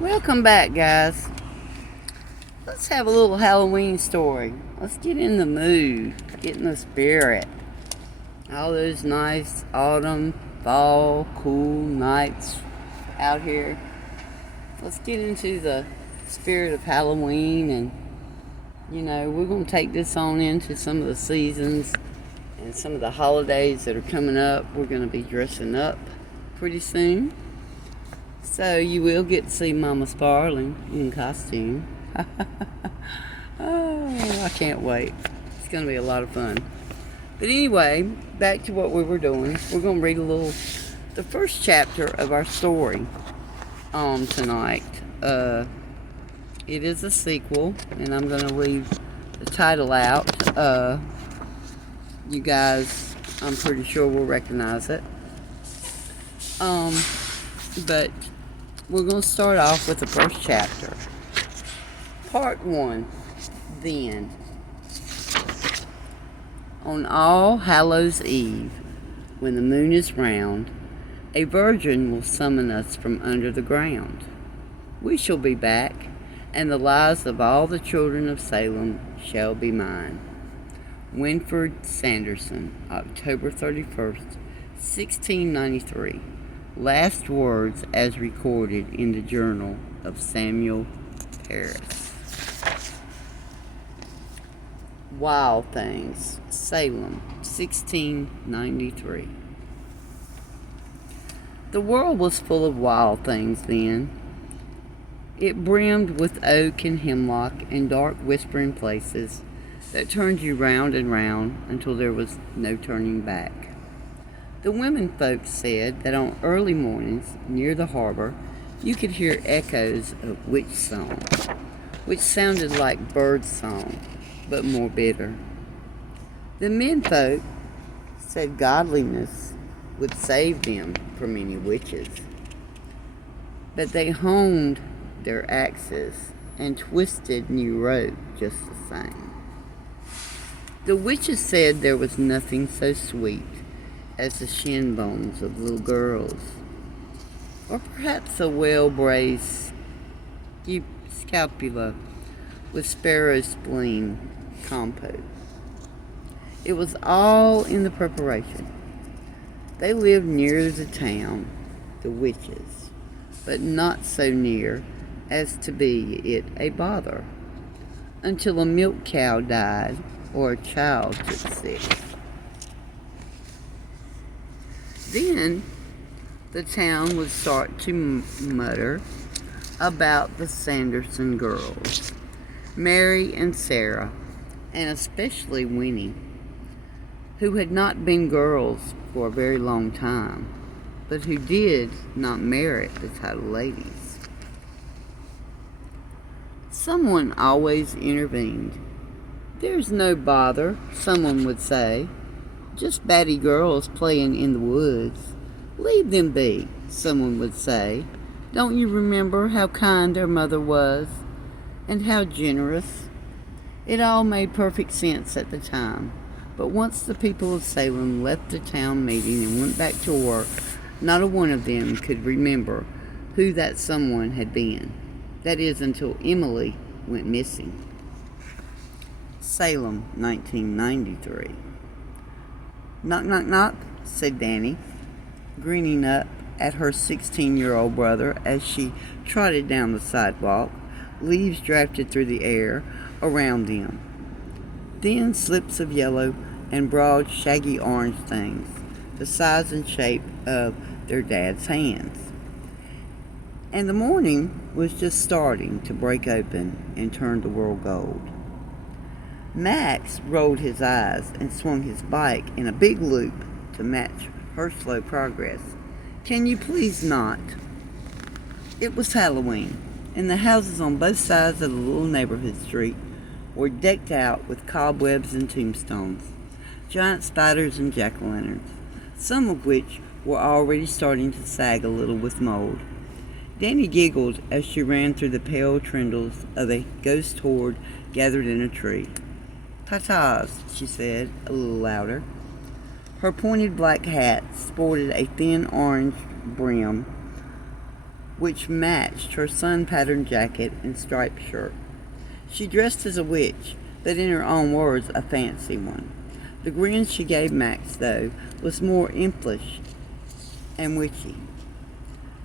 Welcome back, guys. Let's have a little Halloween story. Let's get in the mood, get in the spirit. All those nice autumn, fall, cool nights out here. Let's get into the spirit of Halloween, and we're going to take this on into some of the seasons and some of the holidays that are coming up. We're going to be dressing up pretty soon. So you will get to see Mama Sparling in costume. Oh, I can't wait. It's going to be a lot of fun. But anyway, back to what we were doing. We're going to read the first chapter of our story tonight. It is a sequel, and I'm going to read the title out. You guys, I'm pretty sure will recognize it. But we're going to start off with the first chapter. Part 1. Then. On All Hallows Eve, when the moon is round, a virgin will summon us from under the ground. We shall be back, and the lives of all the children of Salem shall be mine. Winfred Sanderson, October 31st, 1693. Last words as recorded in the journal of Samuel Parris. Wild Things, Salem, 1693. The world was full of wild things then. It brimmed with oak and hemlock and dark whispering places that turned you round and round until there was no turning back. The women folks said that on early mornings near the harbor you could hear echoes of witch song, which sounded like bird song, but more bitter. The men folk said godliness would save them from any witches, but they honed their axes and twisted new rope just the same. The witches said there was nothing so sweet as the shin bones of little girls, or perhaps a well-braised scapula with sparrow spleen compote. It was all in the preparation. They lived near the town, the witches, but not so near as to be it a bother, until a milk cow died or a child took sick. Then the town would start to mutter about the Sanderson girls, Mary and Sarah, and especially Winnie, who had not been girls for a very long time, but who did not merit the title ladies. Someone always intervened. "There's no bother," someone would say. "Just batty girls playing in the woods. Leave them be," someone would say. "Don't you remember how kind their mother was, and how generous?" It all made perfect sense at the time, but once the people of Salem left the town meeting and went back to work, not a one of them could remember who that someone had been. That is, until Emily went missing. Salem, 1993. "Knock, knock, knock," said Danny, grinning up at her 16-year-old brother as she trotted down the sidewalk, leaves drafted through the air around them. Thin slips of yellow and broad, shaggy orange things, the size and shape of their dad's hands. And the morning was just starting to break open and turn the world gold. Max rolled his eyes and swung his bike in a big loop to match her slow progress. "Can you please not?" It was Halloween, and the houses on both sides of the little neighborhood street were decked out with cobwebs and tombstones, giant spiders and jack-o'-lanterns, some of which were already starting to sag a little with mold. Danny giggled as she ran through the pale trindles of a ghost horde gathered in a tree. "Ta-tas," she said, a little louder. Her pointed black hat sported a thin orange brim which matched her sun-patterned jacket and striped shirt. She dressed as a witch, but in her own words, a fancy one. The grin she gave Max, though, was more impish and witchy.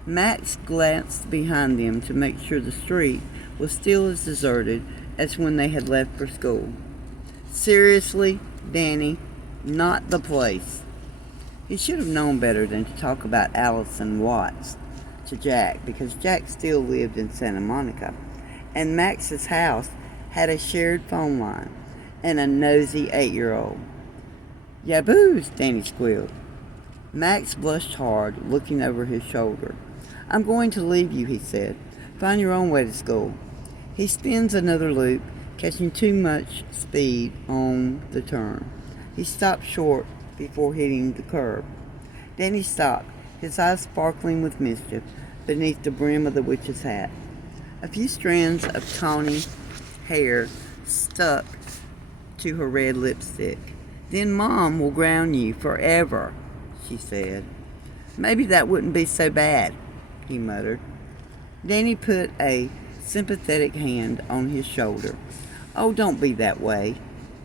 Max glanced behind them to make sure the street was still as deserted as when they had left for school. Seriously, Danny, not the place. He should have known better than to talk about Allison Watts to Jack, because Jack still lived in Santa Monica, and Max's house had a shared phone line and a nosy 8-year-old. Yaboos, Danny squealed. Max blushed hard, looking over his shoulder. I'm going to leave you, he said. Find your own way to school. He spins another loop, catching too much speed on the turn. He stopped short before hitting the curb. Danny stopped, his eyes sparkling with mischief beneath the brim of the witch's hat. A few strands of tawny hair stuck to her red lipstick. Then Mom will ground you forever, she said. Maybe that wouldn't be so bad, he muttered. Danny put a sympathetic hand on his shoulder. Oh, don't be that way,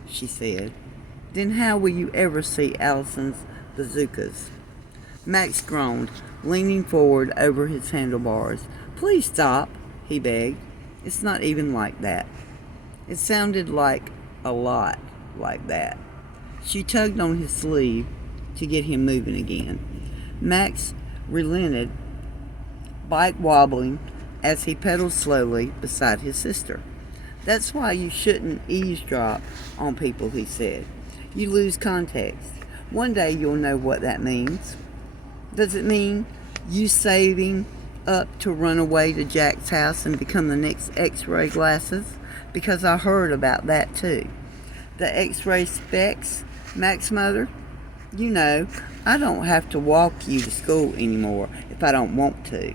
she said. Then how will you ever see Allison's bazookas? Max groaned, leaning forward over his handlebars. Please stop, he begged. It's not even like that. It sounded like a lot like that. She tugged on his sleeve to get him moving again. Max relented, bike wobbling as he pedaled slowly beside his sister. That's why you shouldn't eavesdrop on people, he said. You lose context. One day you'll know what that means. Does it mean you saving up to run away to Jack's house and become the next X-ray glasses? Because I heard about that too. The X-ray specs, Max mother? You know, I don't have to walk you to school anymore if I don't want to.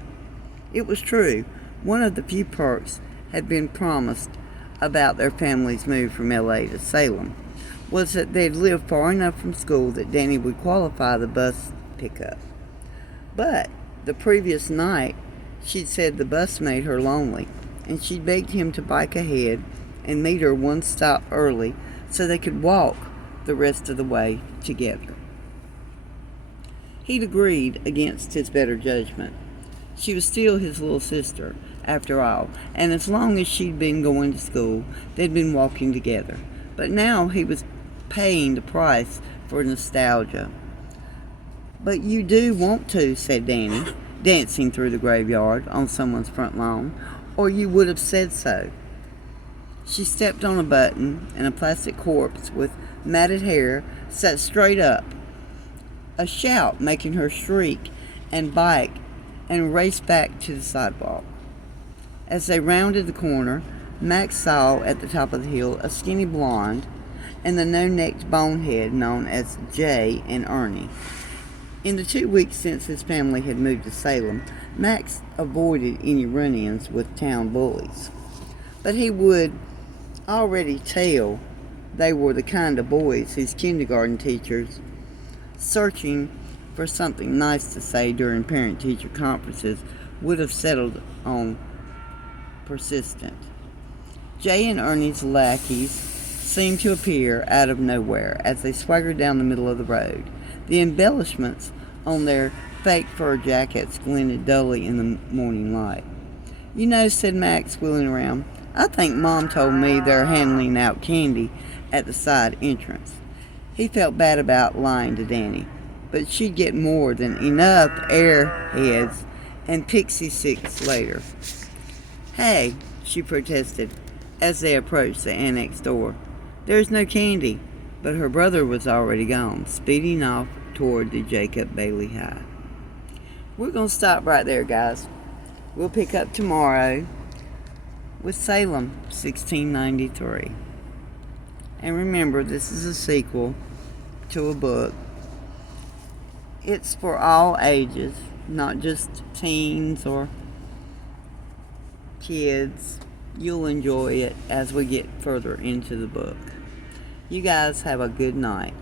It was true. One of the few perks had been promised about their family's move from LA to Salem was that they'd live far enough from school that Danny would qualify the bus pickup. But the previous night, she'd said the bus made her lonely, and she'd begged him to bike ahead and meet her one stop early so they could walk the rest of the way together. He'd agreed against his better judgment. She was still his little sister, after all, and as long as she'd been going to school, they'd been walking together. But now he was paying the price for nostalgia. But you do want to, said Danny, dancing through the graveyard on someone's front lawn, or you would have said so. She stepped on a button, and a plastic corpse with matted hair sat straight up, a shout making her shriek and bike and race back to the sidewalk. As they rounded the corner, Max saw at the top of the hill a skinny blonde and the no-necked bonehead known as Jay and Ernie. In the 2 weeks since his family had moved to Salem, Max avoided any run-ins with town bullies. But he would already tell they were the kind of boys his kindergarten teachers, searching for something nice to say during parent-teacher conferences, would have settled on persistent. Jay and Ernie's lackeys seemed to appear out of nowhere as they swaggered down the middle of the road. The embellishments on their fake fur jackets glinted dully in the morning light. You know, said Max, wheeling around, I think Mom told me they're handing out candy at the side entrance. He felt bad about lying to Danny, but she'd get more than enough airheads and pixie sticks later. Hey, she protested as they approached the annex door. There's no candy, but her brother was already gone, speeding off toward the Jacob Bailey High. We're going to stop right there, guys. We'll pick up tomorrow with Salem 1693. And remember, this is a sequel to a book. It's for all ages, not just teens or kids. You'll enjoy it as we get further into the book. You guys have a good night.